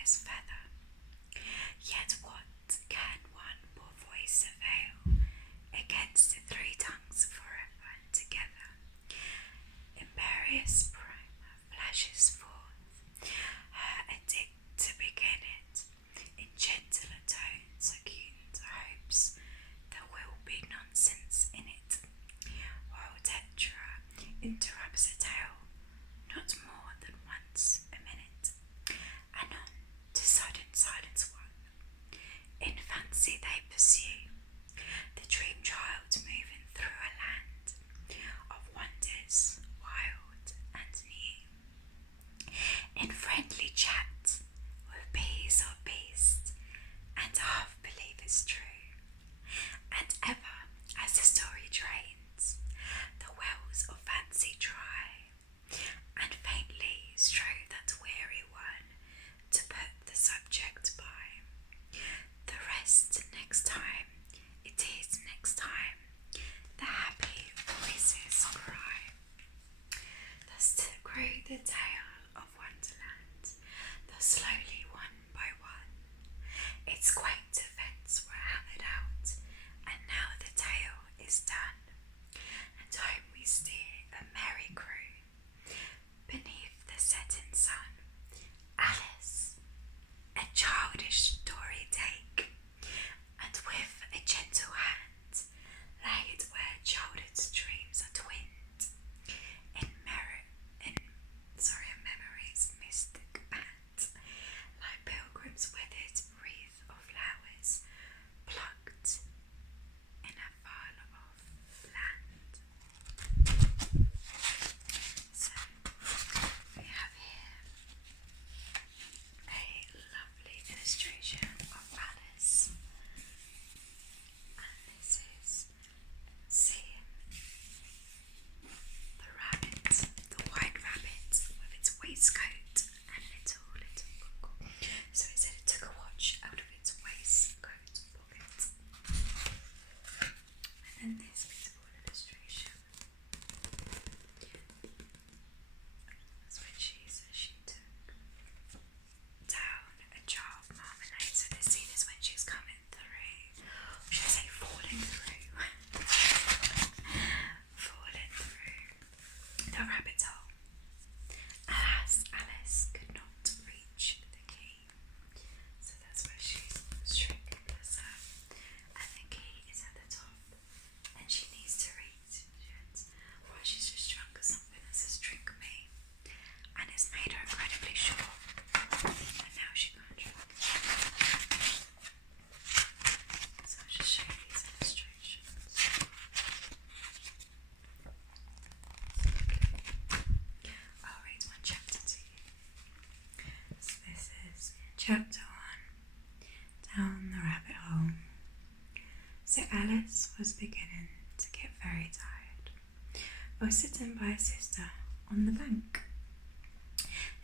his feather. Yet what can one poor voice avail against the three tongues forever and together? Imperious primer flashes forth her edict to begin it, in gentler tones acute hopes there will be nonsense in it, while Tetra interrupts a tale not more than once a minute, anon to sudden silence one. In fancy they pursue the dream child moving through a land of wonders wild and new. In friendly chat with bees or beast, and half believe it's true. And ever as the story drains, the wells of fancy dry, and faintly strew that weary one to put the subject by. The rest next time, it is next time, the happy voices cry. Thus grew the tale of Wonderland, thus slowly one by one. Its quaint events were hammered out, and now the tale is done. And home we steer a merry crew, beneath the setting sun. Alice, a childish story take, and with a gentle hand lay it where childhood's dreams are twinned, in memory's mystic band, like pilgrims withered wreath of flowers plucked in a far off land. So we have here a lovely illustration of Alice, and this is seeing the rabbit, the white rabbit with its waistcoat and little buckle. So it said it took a watch out of its waistcoat pocket. And then this beautiful illustration. That's when she says she took down a jar of marmalade. So this scene is when she's coming through, should I say falling through, falling through the rabbit hole. Alas, Alice could not reach the key. So that's where she's shrinking herself, and the key is at the top, and she needs to reach it. Well, she's just drunk or something that says drink me, and it's made her incredibly short, and now she can't drink. So I'll just show you these illustrations. I'll read one chapter to you. So this is chapter 1, Down the Rabbit Hole. So Alice was beginning to get very tired while sitting by her sister on the bank,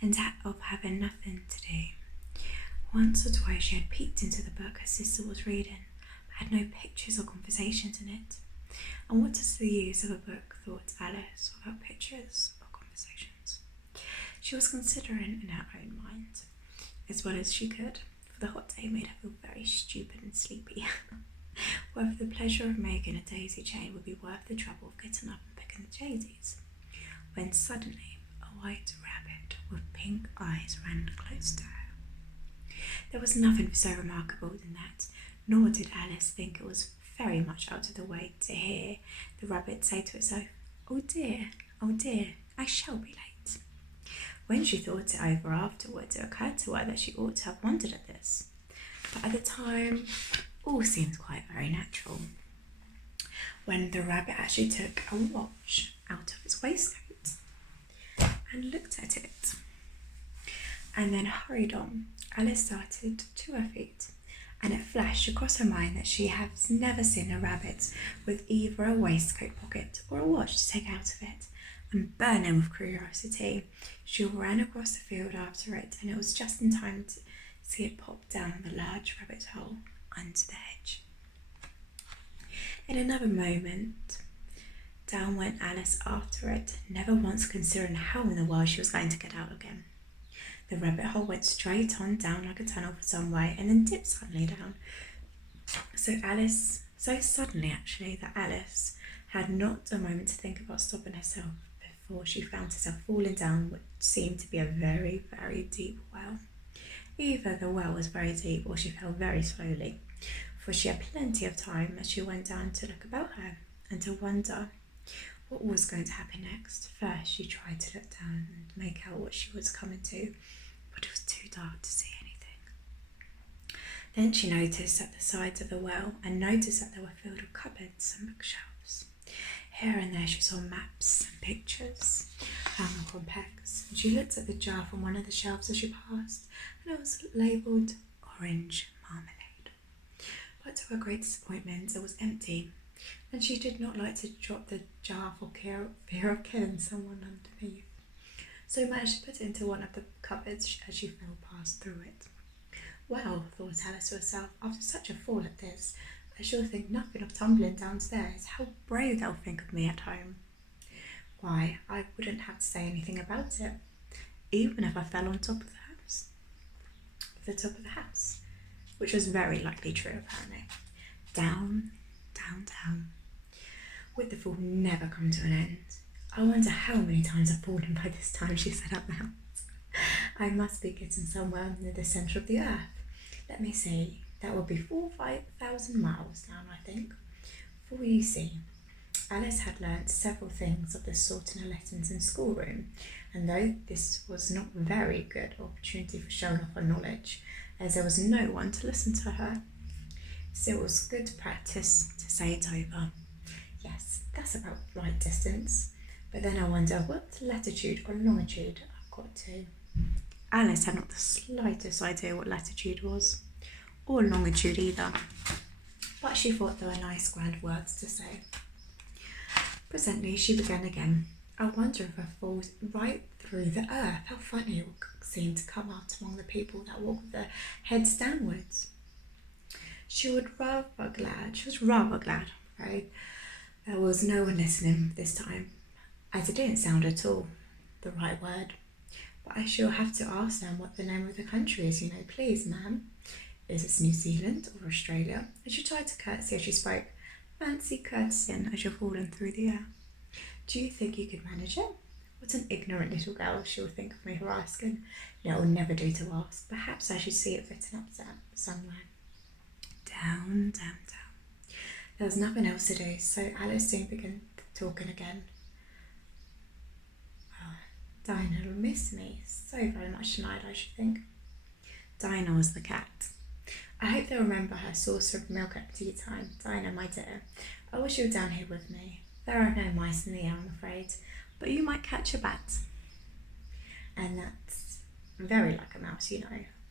and of having nothing to do. Once or twice she had peeked into the book her sister was reading, but had no pictures or conversations in it. And what is the use of a book, thought Alice, without pictures or conversations? She was considering in her own mind, as well as she could, for the hot day made her feel very stupid and sleepy, whether the pleasure of making a daisy chain would be worth the trouble of getting up and picking the daisies, when suddenly a white rabbit with pink eyes ran close to her. There was nothing so remarkable in that, nor did Alice think it was very much out of the way to hear the rabbit say to itself, oh dear, I shall be late." When she thought it over afterwards, it occurred to her that she ought to have wondered at this, but at the time all seemed quite very natural. When the rabbit actually took a watch out of its waistcoat and looked at it, and then hurried on, Alice started to her feet, and it flashed across her mind that she has never seen a rabbit with either a waistcoat pocket or a watch to take out of it, and burning with curiosity, she ran across the field after it, and it was just in time to see it pop down the large rabbit hole under the hedge. In another moment, down went Alice after it, never once considering how in the world she was going to get out again. The rabbit hole went straight on down like a tunnel for some way and then dipped suddenly down. So suddenly actually, that Alice had not a moment to think about stopping herself before she found herself falling down what seemed to be a very, very deep well. Either the well was very deep or she fell very slowly, for she had plenty of time as she went down to look about her and to wonder what was going to happen next. First, she tried to look down and make out what she was coming to, but it was too dark to see anything. Then she noticed at the sides of the well and noticed that they were filled with cupboards and bookshelves. Here and there she saw maps and pictures hung upon pegs, and she looked at the jar from one of the shelves as she passed, and it was labelled orange marmalade. But to her great disappointment, it was empty, and she did not like to drop the jar for fear of killing someone underneath. So managed to put it into one of the cupboards as she fell past through it. Well, thought Alice to herself, after such a fall at this, I sure think nothing of tumbling downstairs. How brave they'll think of me at home. Why, I wouldn't have to say anything about it, even if I fell on top of the top of the house, which was very likely true apparently. Down, down, down. Would the fall never come to an end? I wonder how many times I've fallen by this time, she said out loud. I must be getting somewhere near the centre of the earth. Let me see, that would be 4,000 or 5,000 miles down, I think. For you see, Alice had learnt several things of this sort in her lessons in schoolroom, and though this was not a very good opportunity for showing off her knowledge, as there was no one to listen to her, still it was good practice to say it over. Yes, that's about right distance, but then I wonder what latitude or longitude I've got to. Alice had not the slightest idea what latitude was, or longitude either, but she thought they were nice grand words to say. Presently she began again. I wonder if I fall right through the earth. How funny it would seem to come out among the people that walk with their heads downwards. She was rather glad, right? There was no one listening this time, as it didn't sound at all the right word. But I shall have to ask them what the name of the country is, please, ma'am. Is this New Zealand or Australia? And she tried to curtsy as she spoke. Fancy curtsying as you're falling through the air. Do you think you could manage it? What an ignorant little girl, she'll think of me for asking. No, it will never do to ask. Perhaps I should see it written up there somewhere. Down, down, down. There was nothing else to do, so Alice soon began talking again. Dinah will miss me so very much tonight, I should think. Dinah was the cat. I hope they'll remember her saucer of milk at tea time. Dinah, my dear, I wish you were down here with me. There are no mice in the air, I'm afraid, but you might catch a bat. And that's very like a mouse,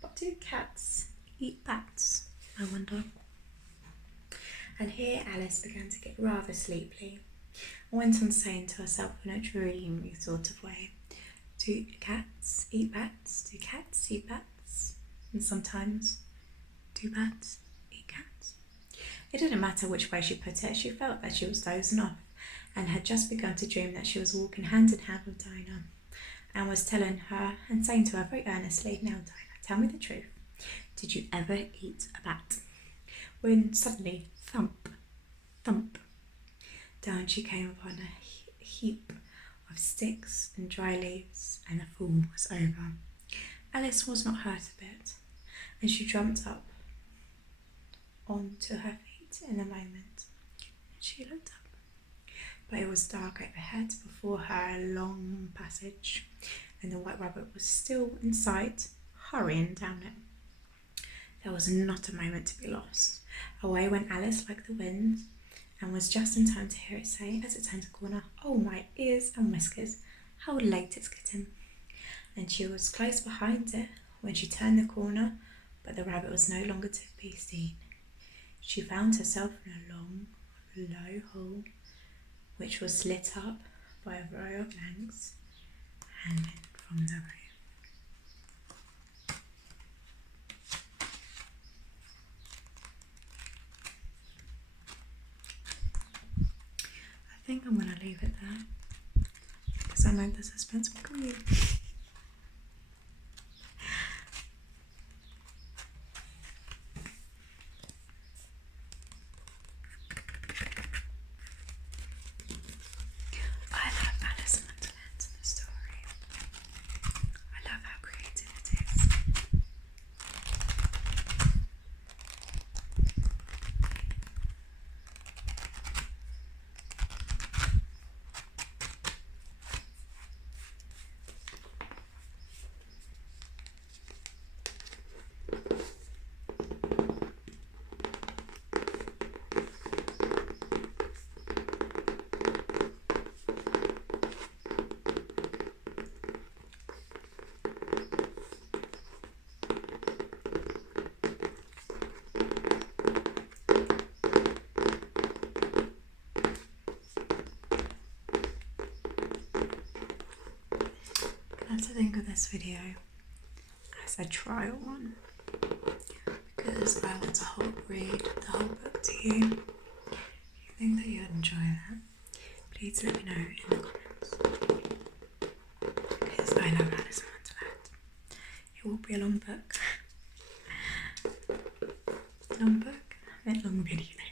But do cats eat bats, I wonder? And here Alice began to get rather sleepy, and went on saying to herself in a dreamy sort of way, do cats eat bats? Do cats eat bats? And sometimes, do bats eat cats? It didn't matter which way she put it, she felt that she was dozing off, and had just begun to dream that she was walking hand in hand with Dinah, and was telling her and saying to her very earnestly, now Dinah, tell me the truth. Did you ever eat a bat? When suddenly, thump, thump, down she came upon a heap of sticks and dry leaves, and the fall was over. Alice was not hurt a bit, and she jumped up onto her feet in a moment. She looked up, but it was dark overhead before her, a long passage, and the white rabbit was still in sight, hurrying down it. There was not a moment to be lost. Away went Alice like the wind, and was just in time to hear it say, as it turned a corner, oh my ears and whiskers, how late it's getting. And she was close behind it when she turned the corner, but the rabbit was no longer to be seen. She found herself in a long, low hole, which was lit up by a row of lamps hanging from the roof. I think I'm going to leave it there, because I know the suspense will kill you. this video as a trial one because I want to read the whole book to you. If you think that you'd enjoy that, please let me know in the comments because I love Alice in Wonderland. It will be a long book. Long book? I meant long video.